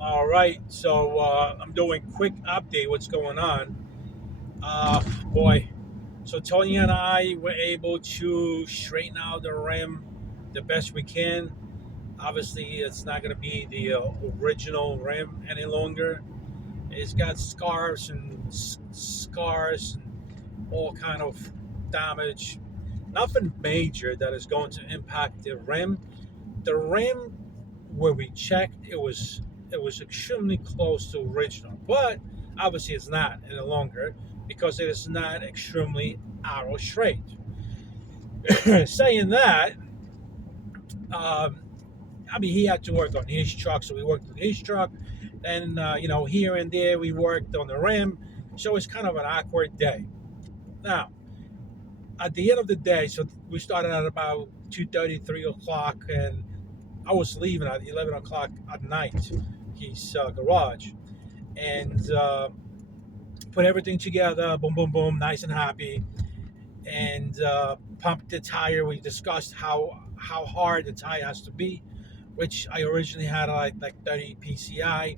All right, so I'm doing quick update. What's going on? Boy, so Tony and I were able to straighten out the rim the best we can. Obviously, it's not going to be the original rim any longer. It's got scars and all kind of damage. Nothing major that is going to impact the rim. The rim where we checked, it was extremely close to original, but obviously it's not any longer because it is not extremely arrow straight. Saying that, um, I mean he had to work on his truck, so we worked on his truck, and here and there we worked on the rim, so it's kind of an awkward day. Now, at the end of the day, so we started at about 2:30, 3 o'clock, and I was leaving at 11 o'clock at night. His garage, and put everything together. Boom, boom, boom. Nice and happy. And pumped the tire. We discussed how hard the tire has to be, which I originally had like 30 PCI.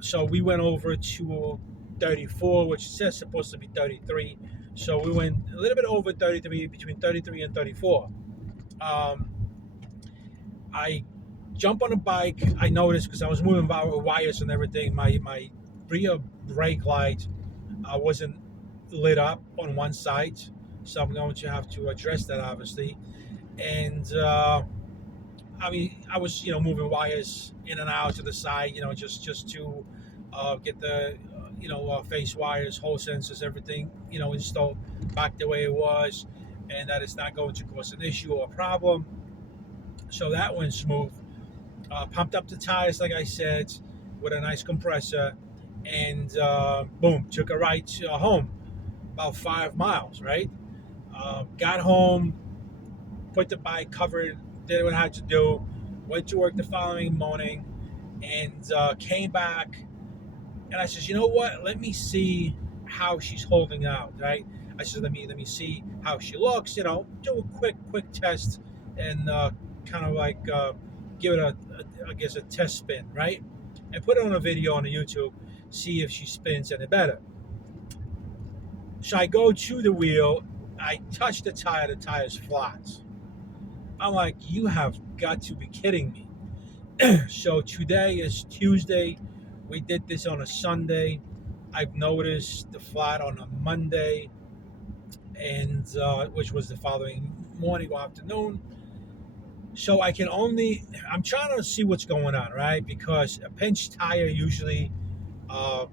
So we went over to 34, which says supposed to be 33. So we went a little bit over 33, between 33 and 34. Um, I jump on a bike. I noticed because I was moving wires and everything. My rear brake light wasn't lit up on one side, so I'm going to have to address that obviously. And I mean, I was moving wires in and out to the side, just to get the face wires, hole sensors, everything installed back the way it was, and that it's not going to cause an issue or a problem. So that went smooth. Pumped up the tires, like I said, with a nice compressor, and boom, took a ride home, about 5 miles, right? Got home, put the bike covered, did what I had to do, went to work the following morning, and came back. And I says, you know what? Let me see how she's holding out, right? I said, let me see how she looks. Do a quick test, and kind of like give it I guess a test spin, right? And put it on a video on the YouTube, see if she spins any better. So I go to the wheel, I touch the tire's flat. I'm like, you have got to be kidding me. So today is Tuesday. We did this on a Sunday. I've noticed the flat on a Monday, and which was the following morning or afternoon. So I'm trying to see what's going on, right? Because a pinched tire usually uh,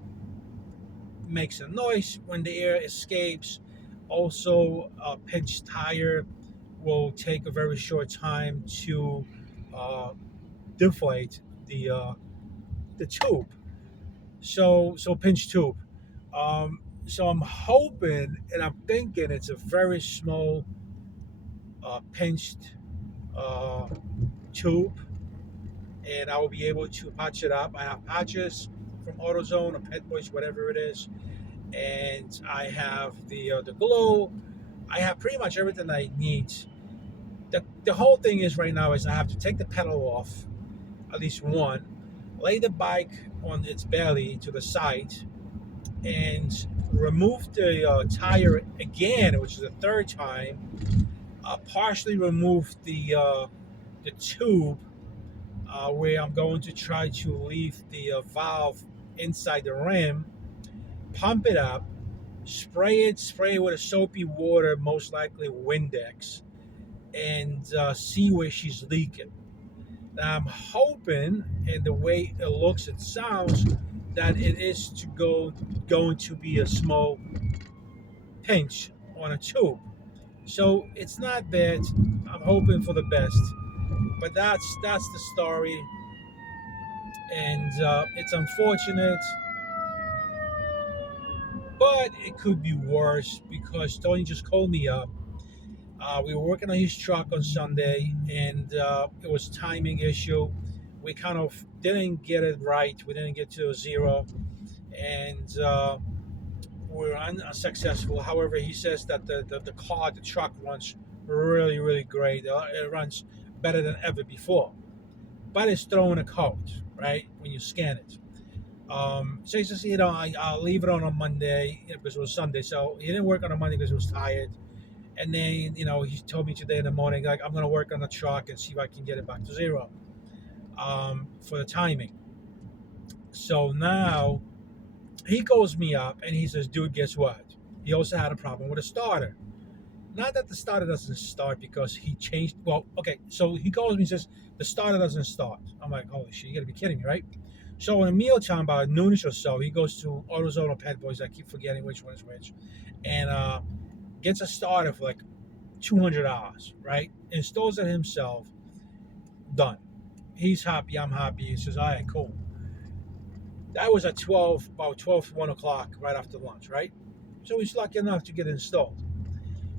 makes a noise when the air escapes. Also, a pinched tire will take a very short time to uh, deflate the tube. So pinch tube. So I'm hoping and I'm thinking it's a very small pinched uh, tube, and I will be able to patch it up. I have patches from AutoZone or Pet Boys, whatever it is, and I have the glue. I have pretty much everything I need. The whole thing is right now is I have to take the pedal off, at least one, lay the bike on its belly to the side, and remove the tire again, which is the third time. Partially remove the tube where I'm going to try to leave the valve inside the rim, pump it up, spray it with a soapy water, most likely Windex, and see where she's leaking. Now I'm hoping, and the way it looks and sounds, that it is going to be a small pinch on a tube. So it's not bad. I'm hoping for the best, but that's the story, and it's unfortunate, but it could be worse because Tony just called me up. We were working on his truck on Sunday, and it was timing issue. We kind of didn't get it right. We didn't get to a zero, and we were unsuccessful. However, he says that the truck runs really, really great. It runs better than ever before, but it's throwing a coat, right? When you scan it. So he says, I'll leave it on a Monday because it was Sunday. So he didn't work on a Monday because he was tired. And then, he told me today in the morning, like, I'm going to work on the truck and see if I can get it back to zero for the timing. So now he calls me up and he says, dude, guess what? He also had a problem with a starter. Not that the starter doesn't start because he changed. Well, okay. So he calls me and says, the starter doesn't start. I'm like, holy shit, you got to be kidding me, right? So in mealtime, about noonish or so, he goes to AutoZone or Pet Boys. I keep forgetting which one is which. And gets a starter for like $200, right? Installs it himself. Done. He's happy. I'm happy. He says, all right, cool. That was at about 12, 1 o'clock, right after lunch, right? So he's lucky enough to get it installed.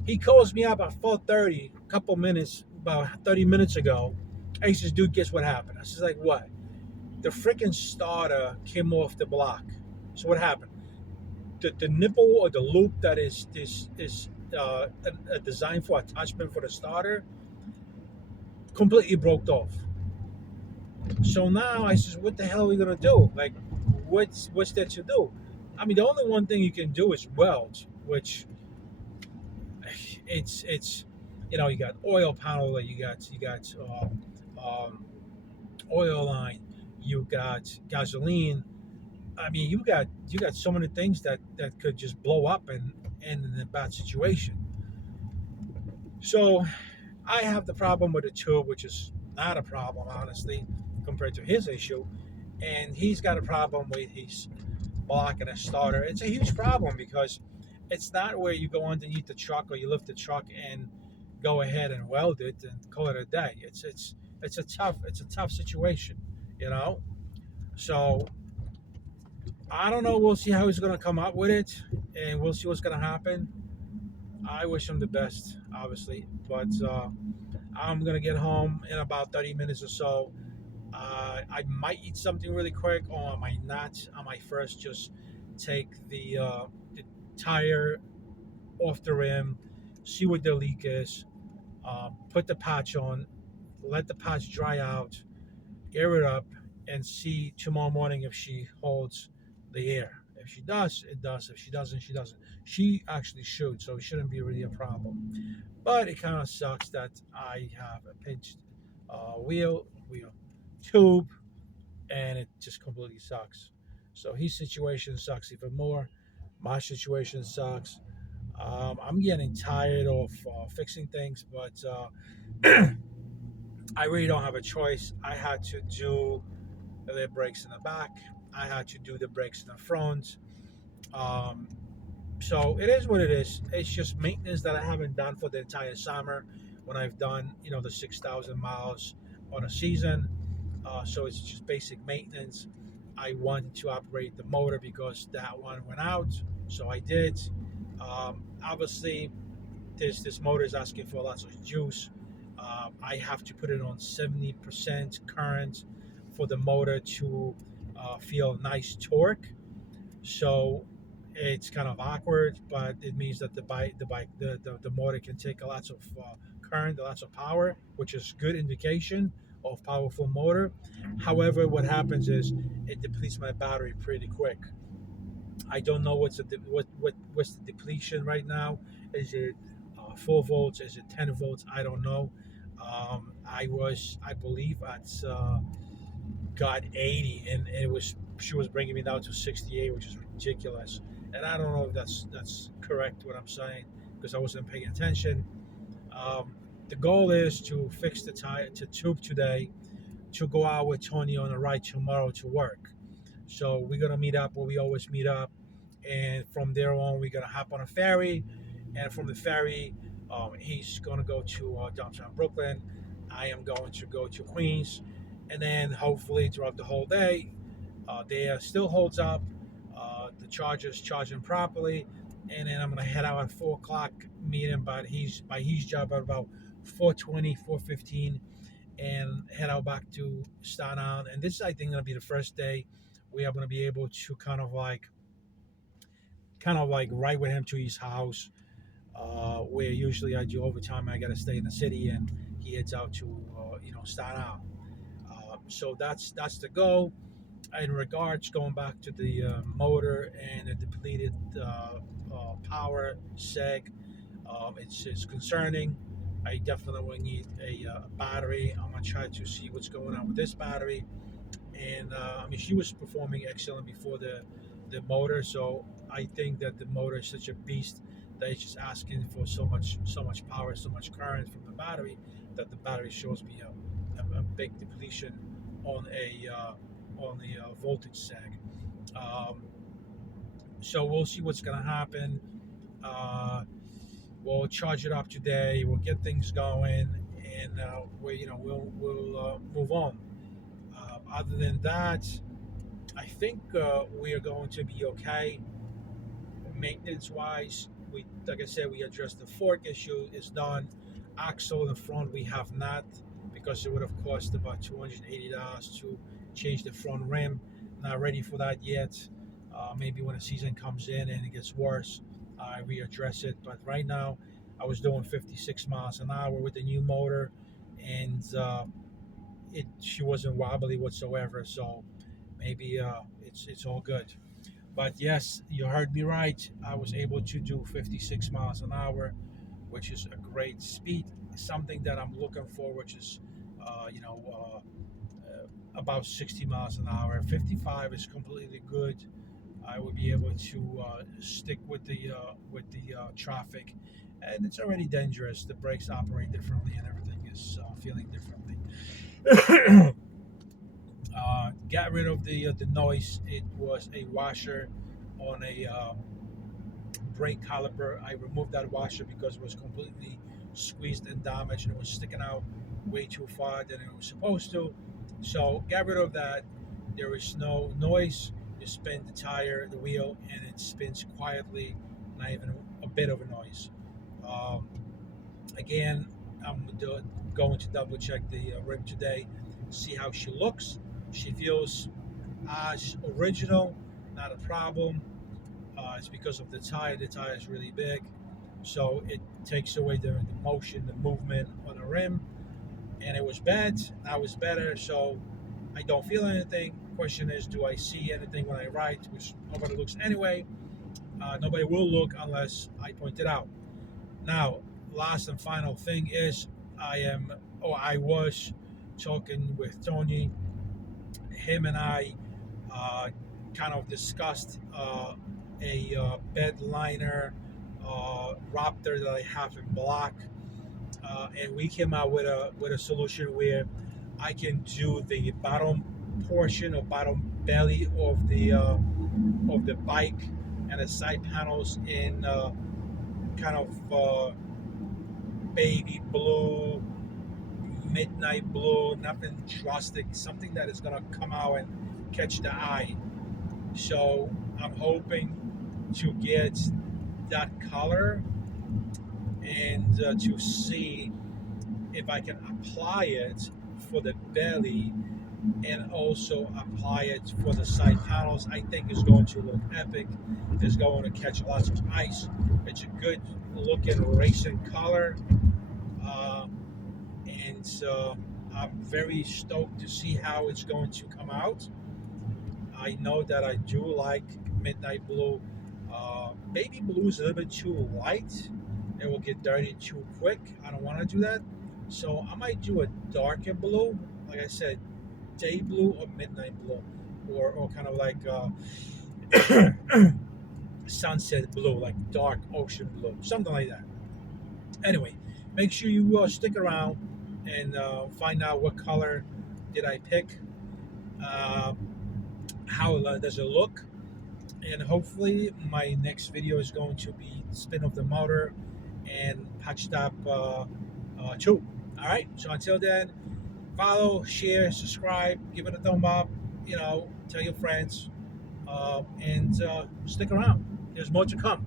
He calls me up at 4:30, a couple minutes, about 30 minutes ago. And he says, dude, guess what happened? I says, like, what? The freaking starter came off the block. So what happened? The nipple or the loop that is a design for attachment for the starter completely broke off. So now I says, what the hell are we gonna do? Like, what's there to do? I mean, the only one thing you can do is weld, which it's you got oil panel, you got oil line, you got gasoline. I mean, you got so many things that could just blow up and end in a bad situation. So I have the problem with the tube, which is not a problem, honestly, compared to his issue. And he's got a problem with his block and a starter. It's a huge problem because it's not where you go underneath the truck or you lift the truck and go ahead and weld it and call it a day. It's a tough situation, you know. So I don't know. We'll see how he's going to come up with it, and we'll see what's going to happen. I wish him the best, obviously, but I'm gonna get home in about 30 minutes or so. I might eat something really quick, or I might not. I might first just take the tire off the rim, see what the leak is, put the patch on, let the patch dry out, air it up, and see tomorrow morning if she holds the air. If she does, it does. If she doesn't, she doesn't. She actually should, so it shouldn't be really a problem. But it kind of sucks that I have a pinched wheel tube, and it just completely sucks. So his situation sucks even more. My situation sucks. I'm getting tired of fixing things, but I really don't have a choice. I had to do the brakes in the back. I had to do the brakes in the front. Um, so it is what it is. It's just maintenance that I haven't done for the entire summer when I've done, the 6,000 miles on a season. So it's just basic maintenance. I wanted to operate the motor because that one went out. So I did. Obviously, this motor is asking for lots of juice. I have to put it on 70% current for the motor to feel nice torque. So it's kind of awkward, but it means that the motor can take lots of current, lots of power, which is good indication of powerful motor. However, what happens is it depletes my battery pretty quick. I don't know what's the depletion right now. Is it 4 volts? Is it 10 volts? I don't know. I believe at got 80, and she was bringing me down to 68, which is ridiculous. And I don't know if that's correct what I'm saying because I wasn't paying attention. The goal is to fix the tire to tube today, to go out with Tony on a ride tomorrow to work. So we're gonna meet up where we always meet up, and from there on we're gonna hop on a ferry, and from the ferry, he's gonna go to downtown Brooklyn. I am going to go to Queens, and then hopefully throughout the whole day, they still holds up. The charger's charging properly, and then I'm gonna head out at 4 o'clock. Meet him by his job at about 4:20, 4:15, and head out back to Staten Island. And this is, I think, gonna be the first day we are gonna be able to kind of like ride with him to his house. Where usually I do overtime, I gotta stay in the city, and he heads out to Staten Island. So that's the goal. In regards, going back to the motor and the depleted power seg, it's concerning. I definitely will need a battery. I'm gonna try to see what's going on with this battery. And I mean, she was performing excellent before the motor, so I think that the motor is such a beast that it's just asking for so much power, so much current from the battery that the battery shows me a big depletion on the voltage sag. Um, so we'll see what's gonna happen. Uh, we'll charge it up today. We'll get things going, and we'll move on. Other than that, I think we are going to be okay maintenance wise. We, like I said, we addressed the fork issue. It's done. Axle in the front we have not, because it would have cost about $280 to change the front rim. Not ready for that yet. Maybe when the season comes in and it gets worse, I readdress it. But right now, I was doing 56 miles an hour with the new motor, and she wasn't wobbly whatsoever. So maybe it's all good. But yes, you heard me right. I was able to do 56 miles an hour, which is a great speed. Something that I'm looking for, which is, about 60 miles an hour. 55 is completely good. I would be able to stick with the traffic, and it's already dangerous. The brakes operate differently, and everything is feeling differently. Got rid of the noise. It was a washer on a brake caliper. I removed that washer because it was completely squeezed and damaged, and it was sticking out way too far than it was supposed to. So got rid of that. There is no noise. You spin the tire, the wheel, and it spins quietly, not even a bit of a noise. Um, Again, I'm going to double check the rim today, see how she looks. She feels as original, not a problem. It's because of the tire. The tire is really big, so it takes away the motion, the movement on the rim. And it was bad. Now it's better, so I don't feel anything. Question is, do I see anything when I ride? Which nobody looks anyway. Nobody will look unless I point it out. Now, last and final thing is, I was talking with Tony. Him and I kind of discussed a bed liner Raptor that I have in black, and we came out with a solution where I can do the bottom portion or bottom belly of the bike and the side panels in kind of baby blue, midnight blue, nothing drastic, something that is gonna come out and catch the eye. So I'm hoping to get that color and to see if I can apply it for the belly and also apply it for the side panels. I think it's going to look epic. It's going to catch lots of ice. It's a good looking racing color. Uh, and I'm very stoked to see how it's going to come out. I know that I do like midnight blue. Baby blue is a little bit too light. It will get dirty too quick. I don't want to do that. So I might do a darker blue. Like I said, day blue or midnight blue. Or kind of like sunset blue, like dark ocean blue. Something like that. Anyway, make sure you stick around and find out what color did I pick. Uh, how does it look? And hopefully my next video is going to be spin of the motor and patched up tube. All right, so until then, follow, share, subscribe, give it a thumb up, tell your friends, and stick around. There's more to come.